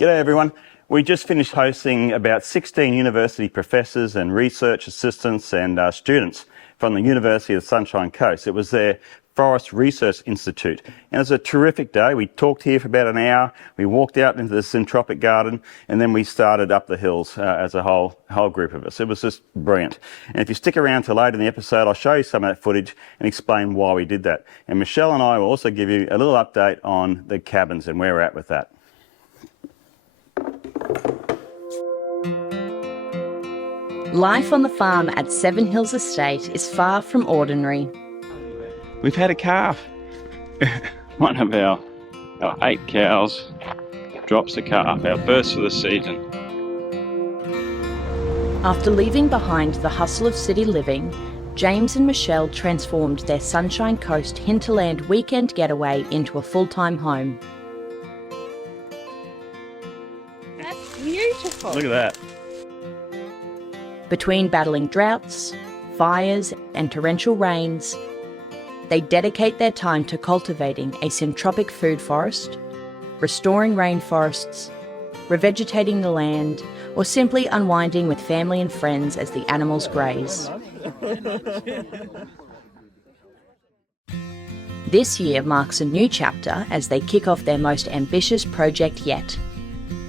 G'day everyone. We just finished hosting about 16 university professors and research assistants and students from the University of the Sunshine Coast. It was their Forest Research Institute, and it was a terrific day. We talked here for about an hour, we walked out into the Centropic garden, and then we started up the hills as a whole group of us. It was just brilliant. And if you stick around till later in the episode, I'll show you some of that footage and explain why we did that. And Michelle and I will also give you a little update on the cabins and where we're at with that. Life on the farm at Seven Hills Estate is far from ordinary. We've had a calf. One of our 8 cows drops a calf, our first for the season. After leaving behind the hustle of city living, James and Michelle transformed their Sunshine Coast hinterland weekend getaway into a full-time home. That's beautiful. Look at that. Between battling droughts, fires and torrential rains, they dedicate their time to cultivating a centropic food forest, restoring rainforests, revegetating the land, or simply unwinding with family and friends as the animals graze. This year marks a new chapter as they kick off their most ambitious project yet.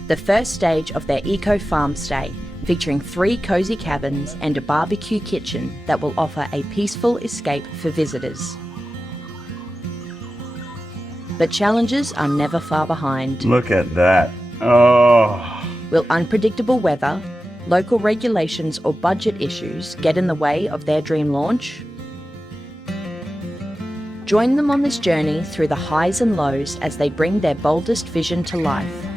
The first stage of their eco-farm stay, featuring 3 cosy cabins and a barbecue kitchen that will offer a peaceful escape for visitors. But challenges are never far behind. Look at that. Oh. Will unpredictable weather, local regulations or budget issues get in the way of their dream launch? Join them on this journey through the highs and lows as they bring their boldest vision to life.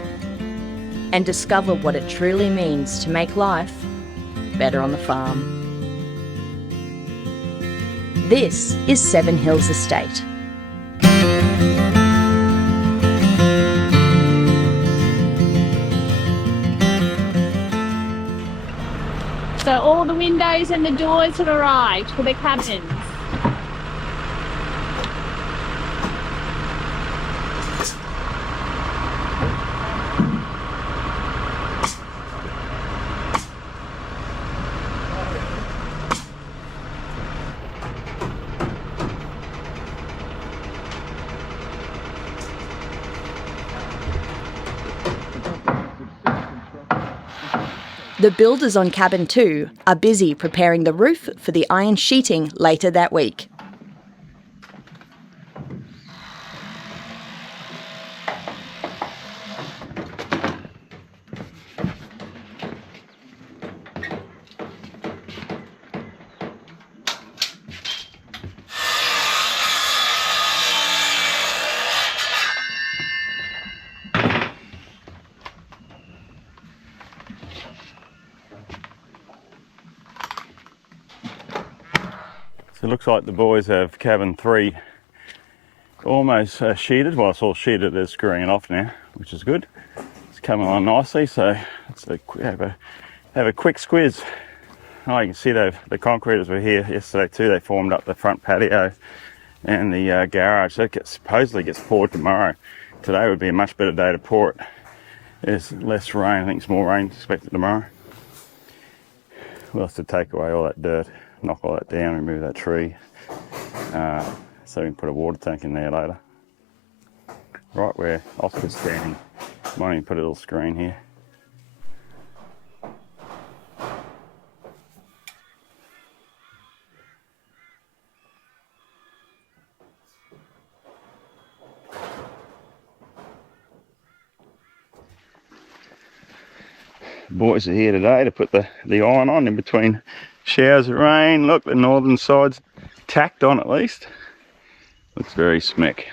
And discover what it truly means to make life better on the farm. This is Seven Hills Estate. So all the windows and the doors have arrived for the cabins. The builders on Cabin 2 are busy preparing the roof for the iron sheeting later that week. So it looks like the boys have cabin 3 almost sheeted. Well, it's all sheeted, they're screwing it off now, which is good. It's coming on nicely, so let's have a quick squiz. Oh, you can see the concreters were here yesterday too. They formed up the front patio and the garage. That supposedly gets poured tomorrow. Today would be a much better day to pour it. There's less rain. I think it's more rain expected tomorrow. We'll have to take away all that dirt, knock all that down, remove that tree, so we can put a water tank in there later. Right where Oscar's standing, might even put a little screen here. Boys are here today to put the iron on in between showers of rain. Look, the northern side's tacked on at least. Looks very smick.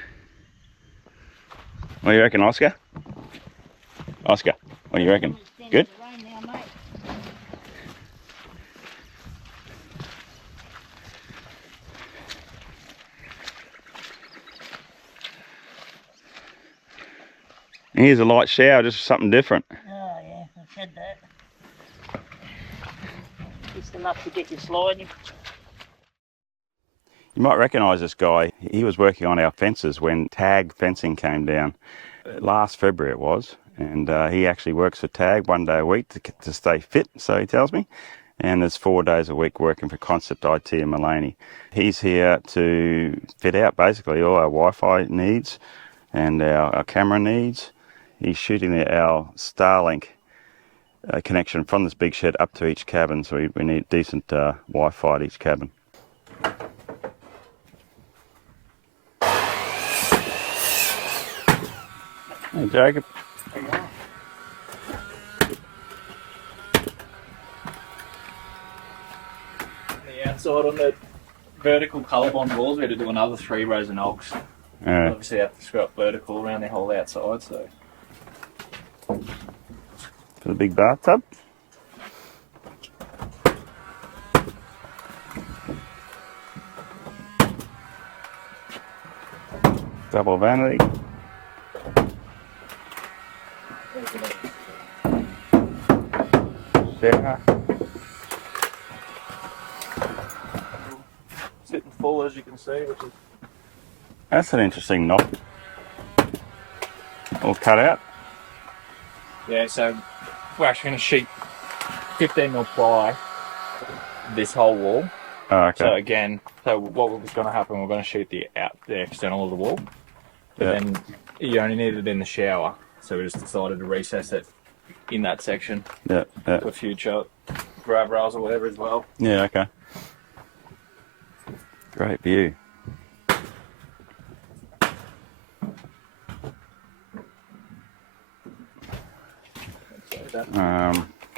What do you reckon, Oscar? Oscar, what do you reckon? Good? Here's a light shower, just something different. Oh yeah, I've said that. Just enough to get you sliding. You might recognise this guy. He was working on our fences when tag fencing came down. Last February it was, and he actually works for TAG 1 day a week to stay fit, so he tells me. And there's 4 days a week working for Concept IT in Mullaney. He's here to fit out basically all our Wi-Fi needs and our camera needs. He's shooting our Starlink connection from this big shed up to each cabin, so we need decent Wi-Fi at each cabin. Hey Jacob. The outside on the vertical colour-bond walls, we had to do another 3 rows of knocks. Obviously, have to screw up vertical around the whole outside. So For the big bathtub. Double vanity. Shower. sitting full, as you can see, which is That's an interesting knob. All cut out. yeah. So we're actually going to sheet 15mm ply this whole wall. Oh, okay. So again, what was going to happen? We're going to sheet the external of the wall, but Yeah. then you only need it in the shower. So we just decided to recess it in that section Yeah, yeah. for future grab rails or whatever as well. Yeah, okay. Great view.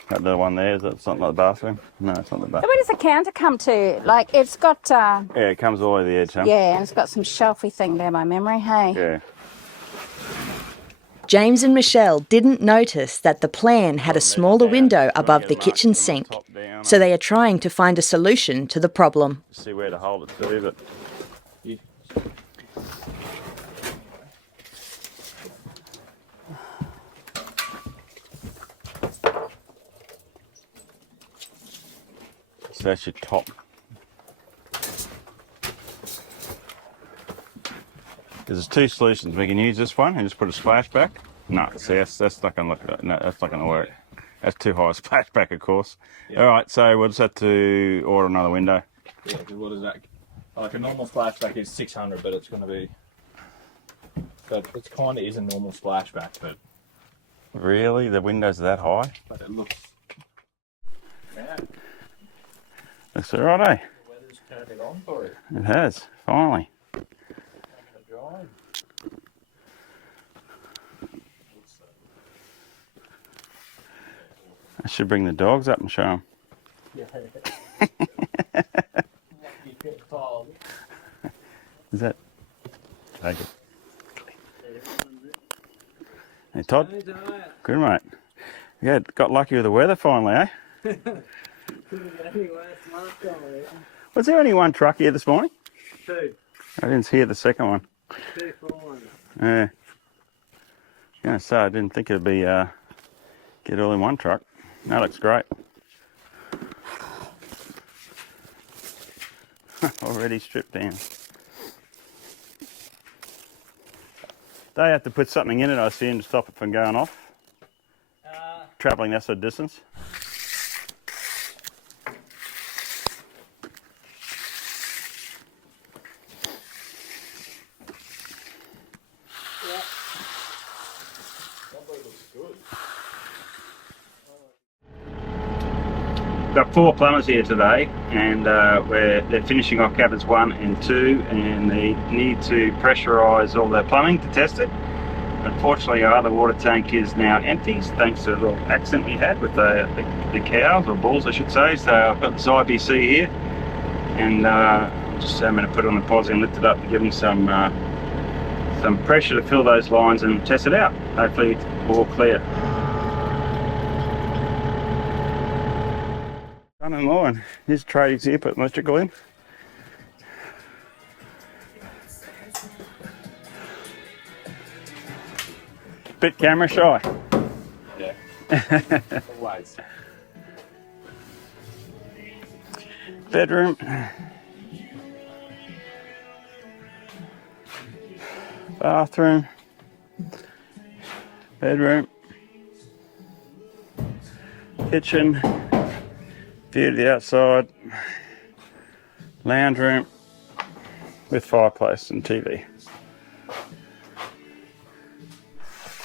That little one there, is that something like the bathroom? No, it's not the So bathroom. where does the counter come to? Like, it's got, Yeah, it comes all the way to the edge, huh? yeah, and it's got some shelfy thing there, my memory, hey? Yeah. James and Michelle didn't notice that the plan had a smaller window above the kitchen sink, so they are trying to find a solution to the problem. See where to hold it to, but so that's your top. There's 2 solutions. We can use this one and just put a splashback. No, see, that's not gonna look. No, that's not gonna work. That's too high a splashback, of course. Yeah. All right, so we'll just have to order another window. Yeah, because what is that? Like a normal splashback is 600, but it's going to be. So it kind of is a normal splashback, but Really, the windows are that high? it looks. Yeah, Looks all right, eh? the weather's turned it on for it. It has finally. Making it dry. I should bring the dogs up and show them. Yeah. You get cold. Is that? Take it. Hey Todd. Good mate. Yeah, got lucky with the weather finally, eh? Was there only one truck here this morning? 2. I didn't hear the second one. 2 4. Yeah. Yeah, so I didn't think it'd be get all in one truck. That looks great. Already stripped down. They have to put something in it, I assume, to stop it from going off. Travelling that sort of distance. Got 4 plumbers here today, and they're finishing off cabins 1 and 2, and they need to pressurise all their plumbing to test it. Unfortunately, our other water tank is now empty, thanks to a little accident we had with the cows, or bulls I should say. So I've got this IBC here, and I'm going to put it on the posi and lift it up and give them some pressure to fill those lines and test it out. Hopefully it's all clear. Son-in-law and his tradies here putting electrical in. Bit camera shy. Yeah. Always. Bedroom. Bathroom. Bedroom. kitchen, view to the outside, lounge room with fireplace and TV.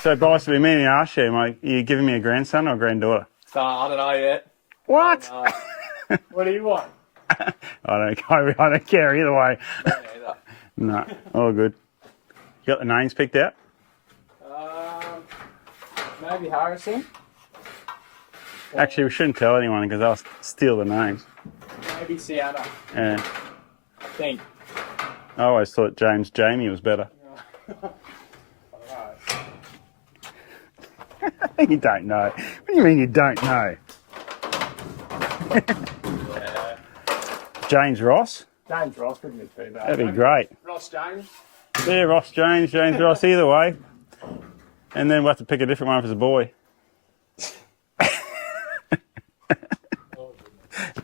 So, Bryce, we meaning to ask you, mate, are you giving me a grandson or a granddaughter? I don't know yet. What? What do you want? I don't care either way. No, all good. You got the names picked out? Maybe Harrison. Actually, we shouldn't tell anyone because they'll steal the names. Maybe Sienna. Yeah. I think. I always thought James Jamie was better. You don't know. What do you mean you don't know? James Ross? James Ross wouldn't be too bad. That'd be great. Ross James. Yeah, Ross James, James Ross, either way. And then we'll have to pick a different one if it's a boy.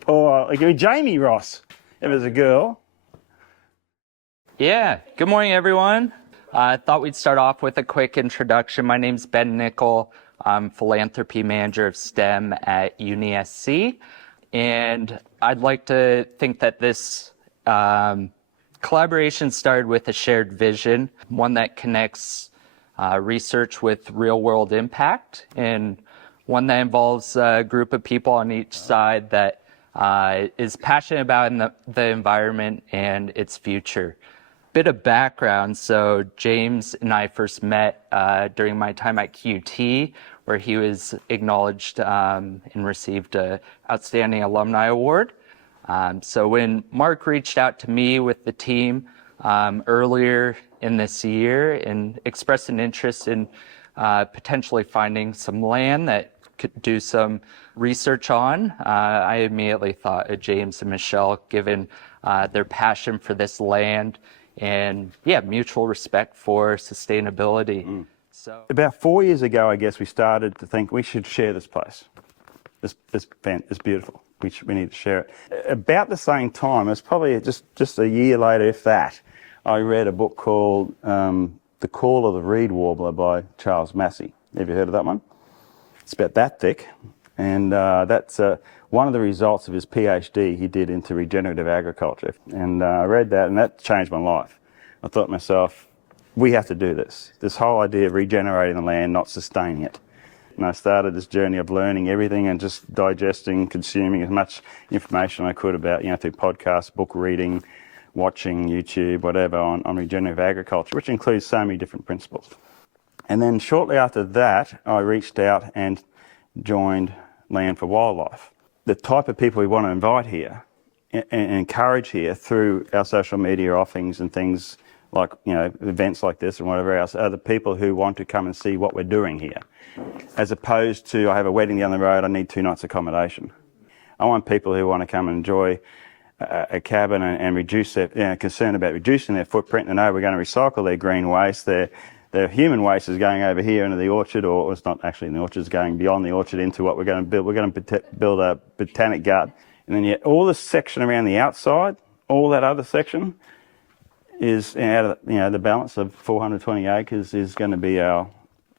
Or it could be Jamie Ross if it's a girl. Yeah, good morning, everyone. I thought we'd start off with a quick introduction. My name's Ben Nickel. I'm Philanthropy Manager of STEM at UniSC. And I'd like to think that this collaboration started with a shared vision, one that connects research with real-world impact, and one that involves a group of people on each side that is passionate about the environment and its future. Bit of background, so James and I first met during my time at QT, where he was acknowledged and received an Outstanding Alumni Award. So when Mark reached out to me with the team earlier in this year and expressed an interest in potentially finding some land that could do some research on, I immediately thought of James and Michelle, given their passion for this land and mutual respect for sustainability. So about 4 years ago, I guess, we started to think we should share this place. It's beautiful. We need to share it. About the same time, it's probably just a year later, if that, I read a book called The Call of the Reed Warbler by Charles Massey. Have you heard of that one? It's about that thick. And that's one of the results of his PhD he did into regenerative agriculture. And I read that, and that changed my life. I thought to myself, we have to do this. This whole idea of regenerating the land, not sustaining it. And I started this journey of learning everything and just digesting, consuming as much information I could about, through podcasts, book reading, watching YouTube, whatever, on regenerative agriculture, which includes so many different principles. And then shortly after that, I reached out and joined Land for Wildlife. The type of people we want to invite here and encourage here through our social media offerings and things like, events like this and whatever else, are the people who want to come and see what we're doing here. As opposed to, I have a wedding down the road, I need 2 nights accommodation. I want people who want to come and enjoy a cabin and reduce their, concerned about reducing their footprint, and know we're going to recycle their green waste. Their human waste is going over here into the orchard, or it's not actually in the orchard, it's going beyond the orchard into what we're going to build. We're going to build a botanic garden. And then all this section around the outside, all that other section is out of, the balance of 420 acres is going to be our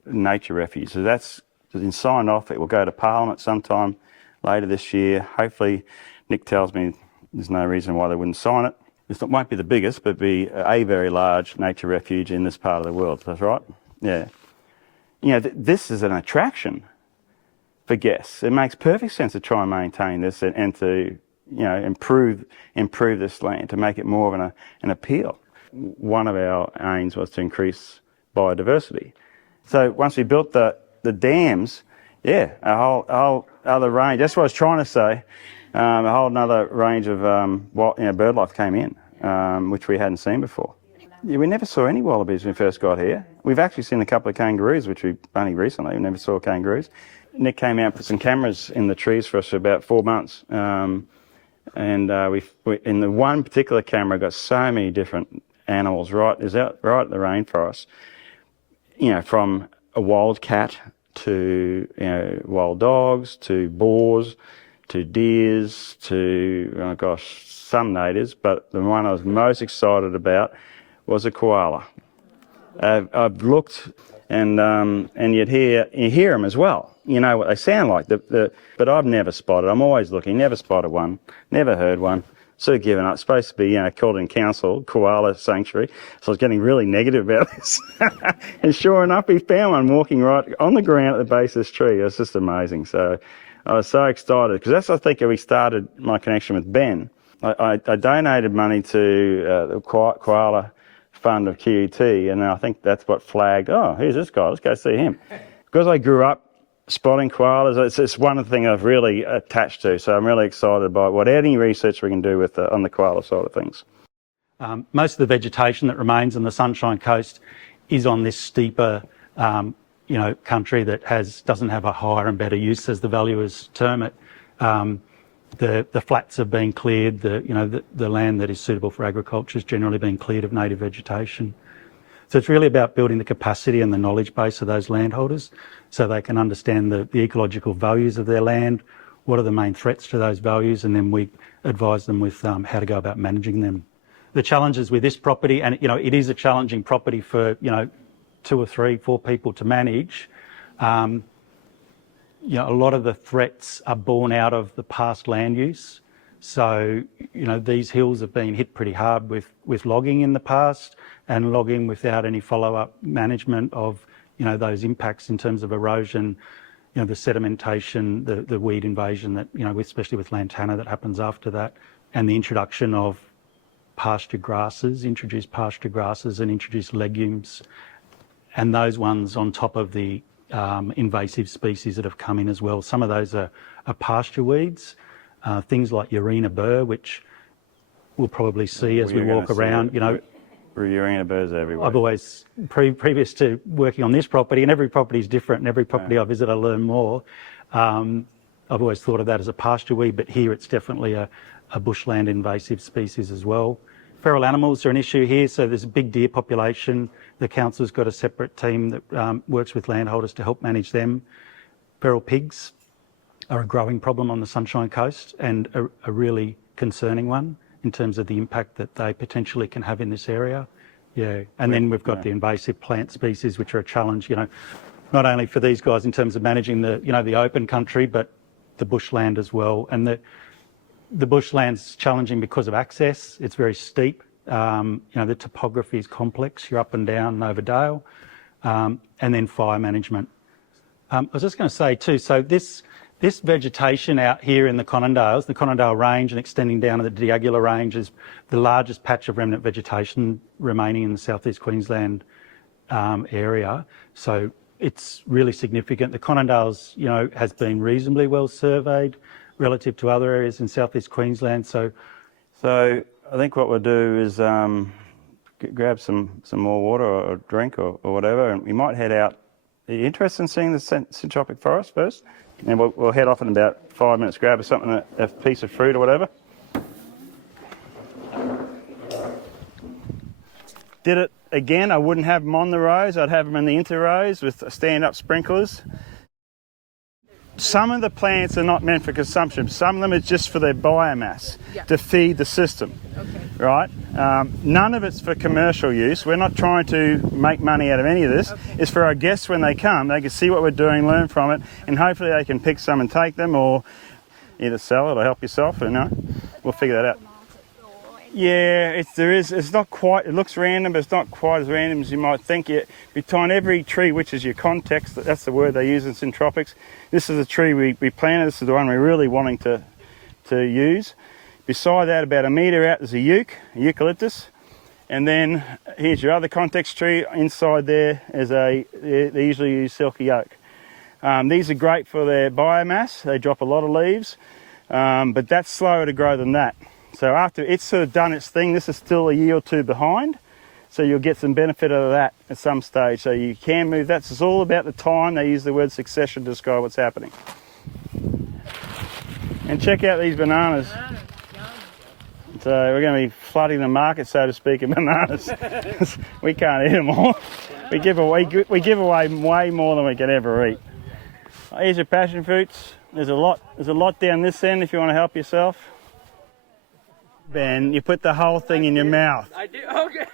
nature refuge. So that's been signed off. It will go to Parliament sometime later this year. Hopefully, Nick tells me there's no reason why they wouldn't sign it. It won't be the biggest, but be a very large nature refuge in this part of the world. That's right? Yeah. This is an attraction for guests. It makes perfect sense to try and maintain this and to, improve this land, to make it more of an appeal. One of our aims was to increase biodiversity. So once we built the dams, a whole other range. That's what I was trying to say. A whole another range of bird life came in, which we hadn't seen before. Yeah, we never saw any wallabies when we first got here. We've actually seen a couple of kangaroos, which we only recently never saw kangaroos. Nick came out and put some cameras in the trees for us for about 4 months. We in the one particular camera got so many different animals right at the rainforest. From a wild cat to wild dogs to boars to deers to some natives, but the one I was most excited about was a koala. I've looked and you hear them as well. You know what they sound like. But I've never spotted. I'm always looking. Never spotted one. Never heard one. Sort of given up. It's supposed to be, called in council, koala sanctuary. So I was getting really negative about this. And sure enough, we found one walking right on the ground at the base of this tree. It was just amazing. So I was so excited because that's, I think, how we started my connection with Ben. I donated money to the koala fund of QUT, and I think that's what flagged, oh, here's this guy, let's go see him. Because I grew up spotting koalas, it's one of the things I've really attached to, so I'm really excited about any research we can do with on the koala side of things. Most of the vegetation that remains on the Sunshine Coast is on this steeper, country that doesn't have a higher and better use, as the valuers term it. The flats have been cleared. The land that is suitable for agriculture has generally been cleared of native vegetation. So it's really about building the capacity and the knowledge base of those landholders, so they can understand the ecological values of their land, what are the main threats to those values, and then we advise them with how to go about managing them. The challenges with this property, and it is a challenging property for 2 or 3, 4 people to manage. A lot of the threats are born out of the past land use. So, these hills have been hit pretty hard with logging in the past, and logging without any follow-up management of, those impacts in terms of erosion, the sedimentation, the weed invasion that, especially with lantana that happens after that, and the introduction of introduced pasture grasses and introduced legumes, and those ones on top of the invasive species that have come in as well. Some of those are pasture weeds, things like Urina burr, which we'll probably see as we walk around. Urina burrs everywhere. I've always, previous to working on this property, and every property is different, and every property I visit I learn more, I've always thought of that as a pasture weed, but here it's definitely a bushland invasive species as well. Feral animals are an issue here, so there's a big deer population. The council's got a separate team that works with landholders to help manage them. Feral pigs are a growing problem on the Sunshine Coast, and a really concerning one in terms of the impact that they potentially can have in this area. Yeah, and then we've got the invasive plant species, which are a challenge, not only for these guys in terms of managing the open country, but the bushland as well. And the bushland's challenging because of access. It's very steep. The topography is complex. You're up and down over dale, and then fire management. I was just going to say too, so this vegetation out here in the Conondale Range and extending down to the Diagula Range is the largest patch of remnant vegetation remaining in the southeast Queensland area. So it's really significant. The Conondales, has been reasonably well surveyed relative to other areas in southeast Queensland. So I think what we'll do is grab some more water or drink or whatever, and we might head out. Are you interested in seeing the Centropic forest first? And we'll head off in about 5 minutes, grab something, a piece of fruit or whatever. Did it again, I wouldn't have them on the rows, I'd have them in the inter rows with stand-up sprinklers. Some of the plants are not meant for consumption. Some of them are just for their biomass, to feed the system, right? None of it's for commercial use. We're not trying to make money out of any of this. It's for our guests when they come. They can see what we're doing, learn from it, and hopefully they can pick some and take them, or either sell it or help yourself. We'll figure that out. Yeah, it's not quite, it looks random, but it's not quite as random as you might think. Behind every tree, which is your context, that's the word they use in Centropics. This is the tree we planted, this is the one we're really wanting to use. Beside that, about a metre out, there's a eucalyptus. And then here's your other context tree. Inside there is they usually use silky oak. These are great for their biomass. They drop a lot of leaves, but that's slower to grow than that. So after it's sort of done its thing, this is still a year or two behind. So you'll get some benefit out of that at some stage. So you can move that. So it's all about the time. They use the word succession to describe what's happening. And check out these bananas. So we're going to be flooding the market, so to speak, of bananas. We can't eat them all. We give away way more than we can ever eat. Here's your passion fruits. There's a lot down this end if you want to help yourself. Ben, you put the whole thing in your mouth. I do. Okay.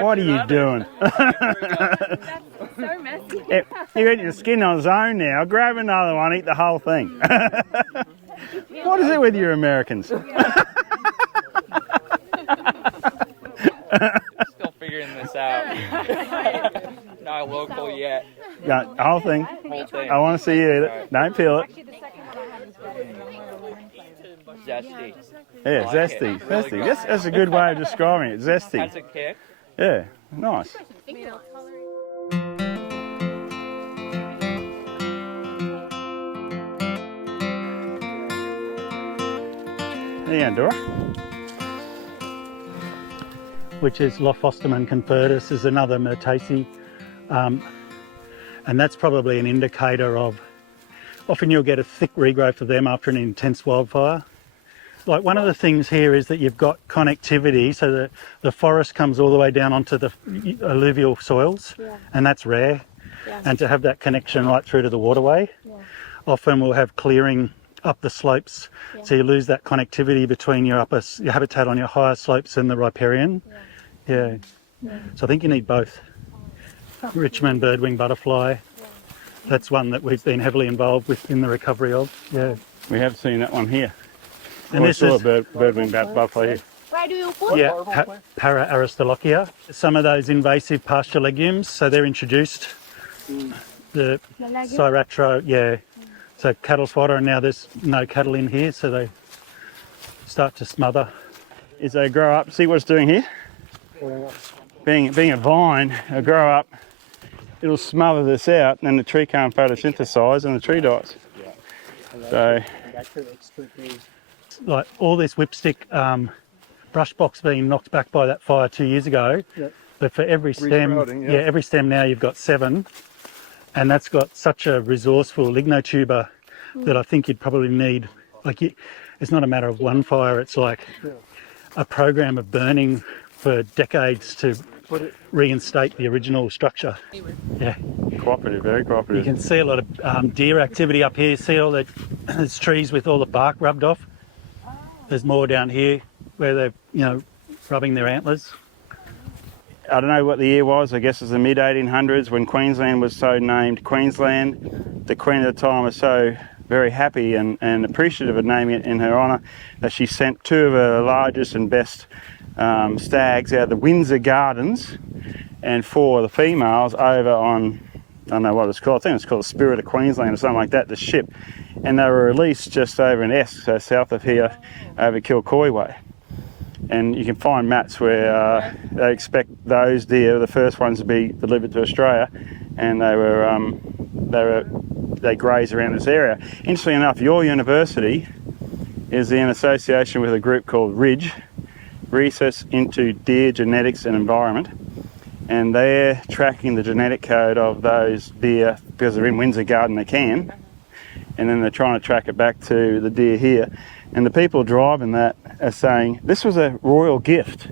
What are you doing? So messy. You're eating the skin on its own now. Grab another one, eat the whole thing. What is it with you Americans? Still figuring this out. Not local yet. Yeah, the whole thing. Whole thing. I want to see you eat it. Don't peel it. Zesty. Yeah, like zesty. it. Really Zesty. good. That's a good way of describing it. Zesty. Has a kick. Yeah, nice. There you go, Dora. Which is Lophostomen confertus, is another Myrtaceae. And that's probably an indicator of, often you'll get a thick regrowth of them after an intense wildfire. Like one of the things here is that you've got connectivity, so that the forest comes all the way down onto the alluvial soils, and that's rare. And to have that connection right through to the waterway. Often we'll have clearing up the slopes, so you lose that connectivity between your habitat on your higher slopes and the riparian. Yeah. So I think you need both. Richmond birdwing butterfly, that's one that we've been heavily involved with in the recovery of. Yeah. We have seen that one here. And this saw is a birdwing butterfly here. Where do you put? yeah, Para-Aristolochia. Some of those invasive pasture legumes, so they're introduced. The Syratro, yeah. So cattle fodder, and now there's no cattle in here, so they start to smother. Is they grow up, see what it's doing here? Being a vine, it'll grow up, it'll smother this out, and then the tree can't photosynthesize and the tree dies. So, Like all this whipstick brush box being knocked back by that fire 2 years ago, but for every stem, every stem now you've got 7, and that's got such a resourceful lignotuber that I think you'd probably need, it's not a matter of one fire, it's like a program of burning for decades to reinstate the original structure. Yeah. cooperative, very You cooperative. can see a lot of deer activity up here. See all the there's trees with all the bark rubbed off. There's more down here where they're, rubbing their antlers. I don't know what the year was, I guess it was the mid-1800s when Queensland was so named Queensland. The Queen at the time was so very happy and appreciative of naming it in her honour that she sent 2 of her largest and best stags out of the Windsor Gardens and 4 of the females over on, I don't know what it's called, I think it's called the Spirit of Queensland or something like that, the ship. And they were released just over in Esk, so south of here, over Kilcoy way. And you can find maps where they expect those deer, the first ones, to be delivered to Australia, and they graze around this area. Interestingly enough, your university is in association with a group called RIDGE, Research into Deer Genetics and Environment, and they're tracking the genetic code of those deer because they're in Windsor Garden. They can, and then they're trying to track it back to the deer here. And the people driving that are saying, this was a royal gift.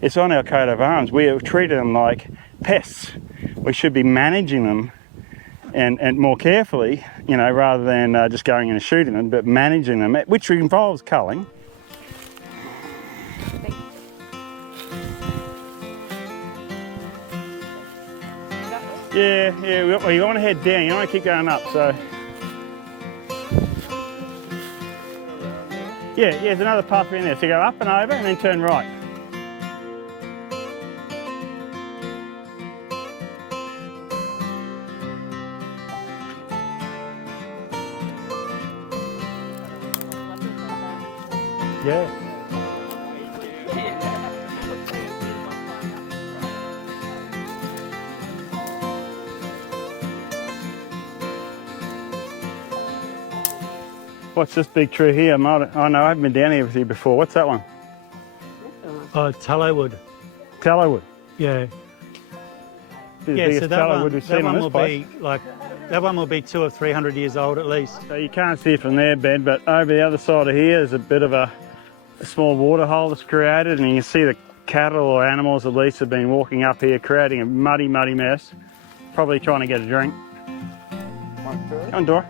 It's on our coat of arms. We have treated them like pests. We should be managing them and more carefully, rather than just going in and shooting them, but managing them, which involves culling. Yeah, well, you want to head down, you don't want to keep going up, so. Yeah, there's another path in there. So go up and over and then turn right. Yeah. What's this big tree here? Oh no, I haven't been down here with you before. What's that one? Oh, tallowood. Tallowood. Yeah. The Yeah, biggest so that tallowood one, we've seen on this place. That one will be 200 or 300 years old at least. So you can't see it from there, Ben, but over the other side of here is a bit of a small water hole that's created, and you can see the cattle or animals at least have been walking up here, creating a muddy mess, probably trying to get a drink. Come on, Dora.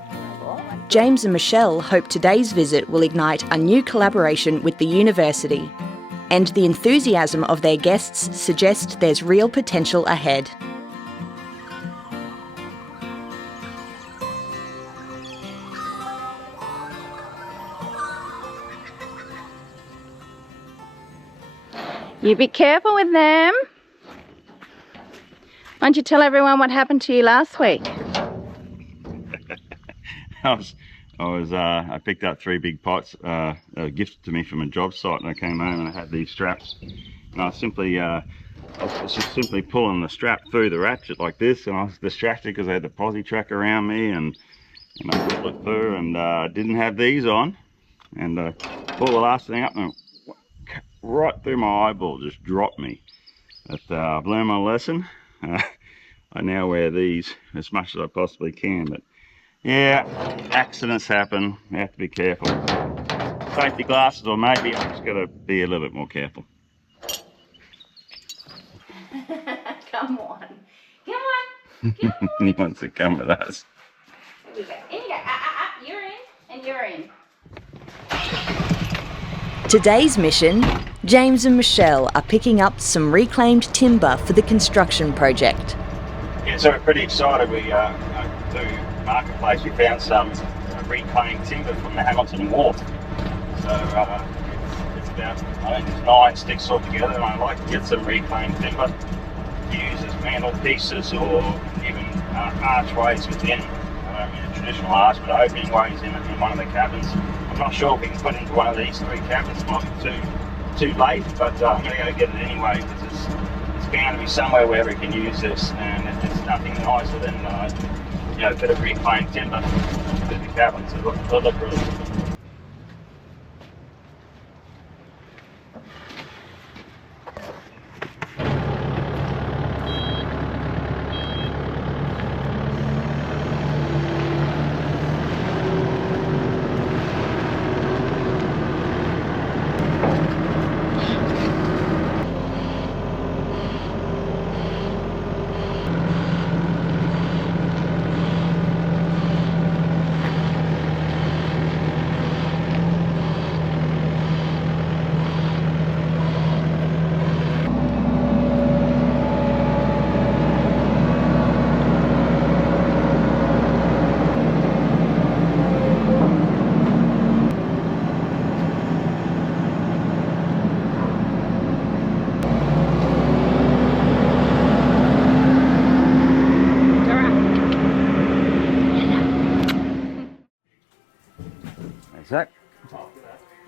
James and Michelle hope today's visit will ignite a new collaboration with the university. and the enthusiasm of their guests suggest there's real potential ahead. You be careful with them. Why don't you tell everyone what happened to you last week? I picked up 3 big pots, gifted to me from a job site, and I came home and I had these straps, and I was just simply pulling the strap through the ratchet like this, and I was distracted because I had the posi track around me, and I pulled it through, and didn't have these on, and pulled the last thing up, and right through my eyeball, just dropped me. But I've learned my lesson. I now wear these as much as I possibly can, but yeah, accidents happen. You have to be careful. Safety glasses, or maybe I've just got to be a little bit more careful. Come on. Come on. Come on. He wants to come with us. Here you go. In you go. You're in and you're in. Today's mission, James and Michelle are picking up some reclaimed timber for the construction project. Yeah, so we're pretty excited. We through Marketplace we found some reclaimed timber from the Hamilton Wharf. So it's about, I think there's 9 sticks altogether, and I like to get some reclaimed timber to use as mantelpieces or even archways within in a traditional arch, but opening ways in one of the cabins. I'm not sure if we can put into one of these 3 cabins. It might be too late, but I'm going to go get it anyway, because it's bound to be somewhere where we can use this, and it's nothing nicer than a bit of reclaimed timber for the cabins. It'll look really good. Zach? Oh,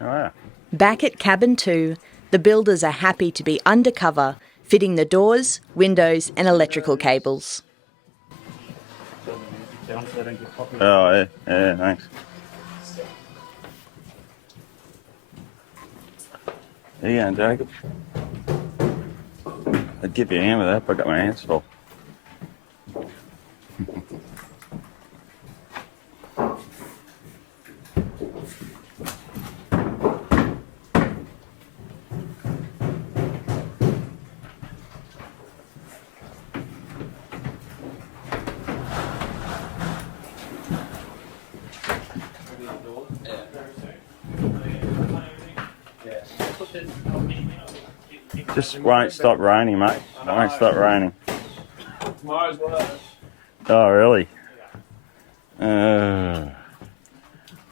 yeah. Back at Cabin 2, the builders are happy to be undercover, fitting the doors, windows and electrical cables. Oh, yeah, thanks. How you going, Jacob? I'd give you a hand with that, but I got my hands full. Just won't stop raining, mate. Won't stop raining. Tomorrow's worse. Oh, really?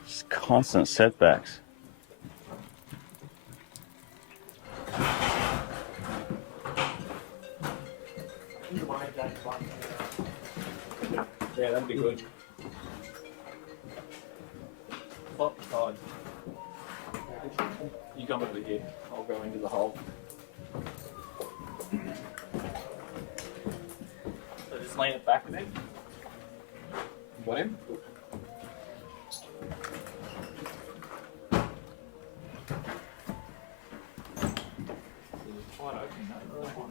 Just constant setbacks. Yeah, that'd be good. Flop the side. You come over here. I'll go into the hole. So just lean it back then. Got him? Quite open that one.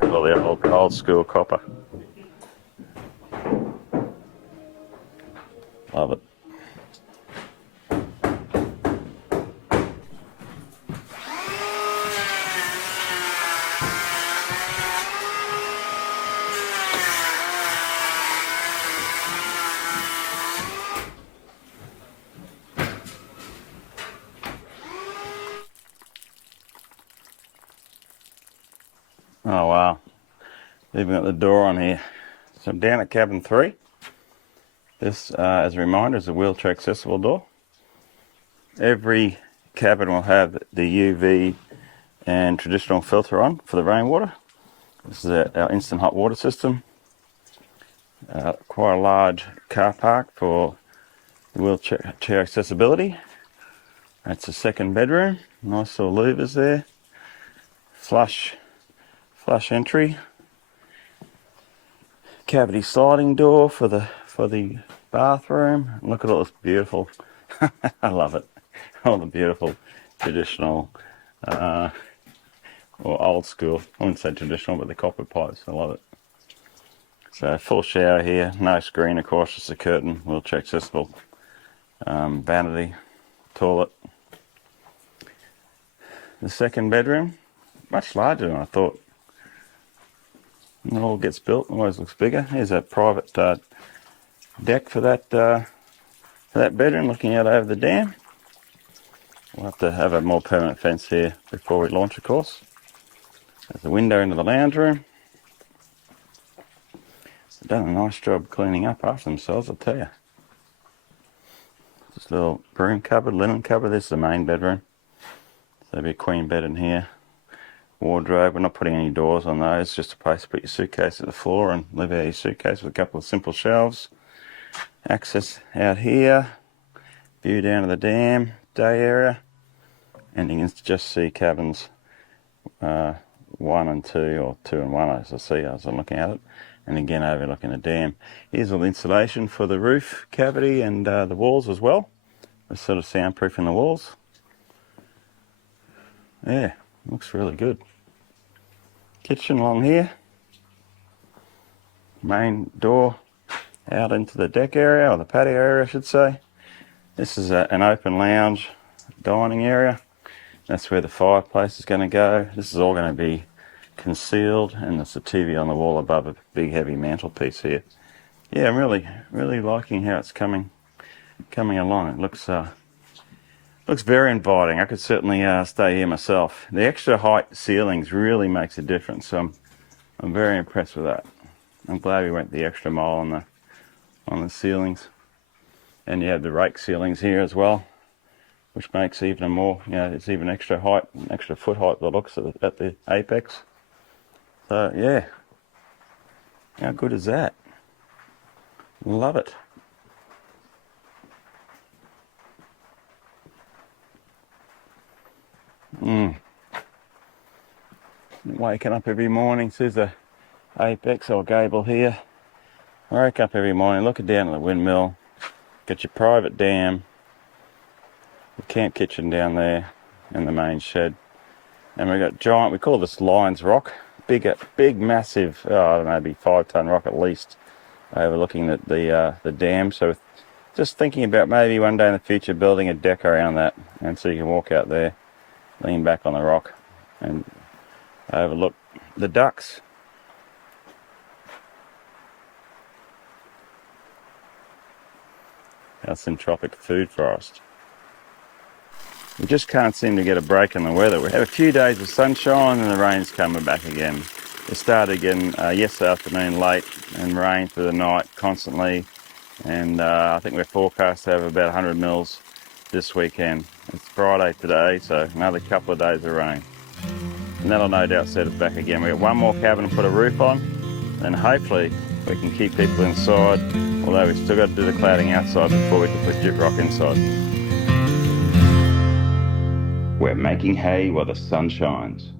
All the old school copper. Love it. Even got the door on here. So I'm down at cabin 3. This, as a reminder, is a wheelchair accessible door. Every cabin will have the UV and traditional filter on for the rainwater. This is our instant hot water system. Quite a large car park for wheelchair accessibility. That's the second bedroom. Nice little louvers there. Flush entry. Cavity sliding door for the bathroom. Look at all this beautiful. I love it. All the beautiful traditional or old school. I wouldn't say traditional, but the copper pipes. I love it. So full shower here. No screen, of course, just a curtain. Wheelchair accessible. Vanity, toilet. The second bedroom, much larger than I thought. It all gets built, always looks bigger. Here's a private deck for that bedroom, looking out over the dam. We'll have to have a more permanent fence here before we launch, of course. There's a window into the lounge room. They've done a nice job cleaning up after themselves, I'll tell you. Just a little broom cupboard, linen cupboard. This is the main bedroom. So there'll be a queen bed in here. Wardrobe. We're not putting any doors on those. Just a place to put your suitcase at the floor and live out your suitcase with a couple of simple shelves. Access out here. View down to the dam, day area. And you can just see cabins 1 and 2, or 2 and 1 as I see as I'm looking at it. And again overlooking the dam. Here's all the insulation for the roof cavity and the walls as well. We're sort of soundproofing the walls. Yeah, looks really good. Kitchen along here. Main door out into the deck area, or the patio area I should say. This is an open lounge dining area. That's where the fireplace is going to go. This is all going to be concealed, and there's a TV on the wall above a big heavy mantelpiece here. Yeah, I'm really liking how it's coming along. It looks very inviting. I could certainly stay here myself. The extra height ceilings really makes a difference, so I'm very impressed with that. I'm glad we went the extra mile on the ceilings. And you have the rake ceilings here as well, which makes even more, it's even extra height, extra foot height that looks at the apex. So yeah, how good is that? Love it. Waking up every morning, sees the apex or gable here. I wake up every morning, looking down at the windmill, got your private dam, the camp kitchen down there, and the main shed. And we've got giant, we call this Lion's Rock, big massive, I don't know, maybe 5-ton rock at least, overlooking the dam. So just thinking about maybe one day in the future building a deck around that, and so you can walk out there, lean back on the rock, and overlook the ducks. Our Centropic food forest. We just can't seem to get a break in the weather. We had a few days of sunshine and the rain's coming back again. It started again yesterday afternoon late, and rain through the night constantly. And I think we're forecast to have about 100 mils this weekend. It's Friday today, so another couple of days of rain. And that'll no doubt set us back again. We've got one more cabin to put a roof on, and hopefully we can keep people inside, although we've still got to do the cladding outside before we can put gyprock inside. We're making hay while the sun shines.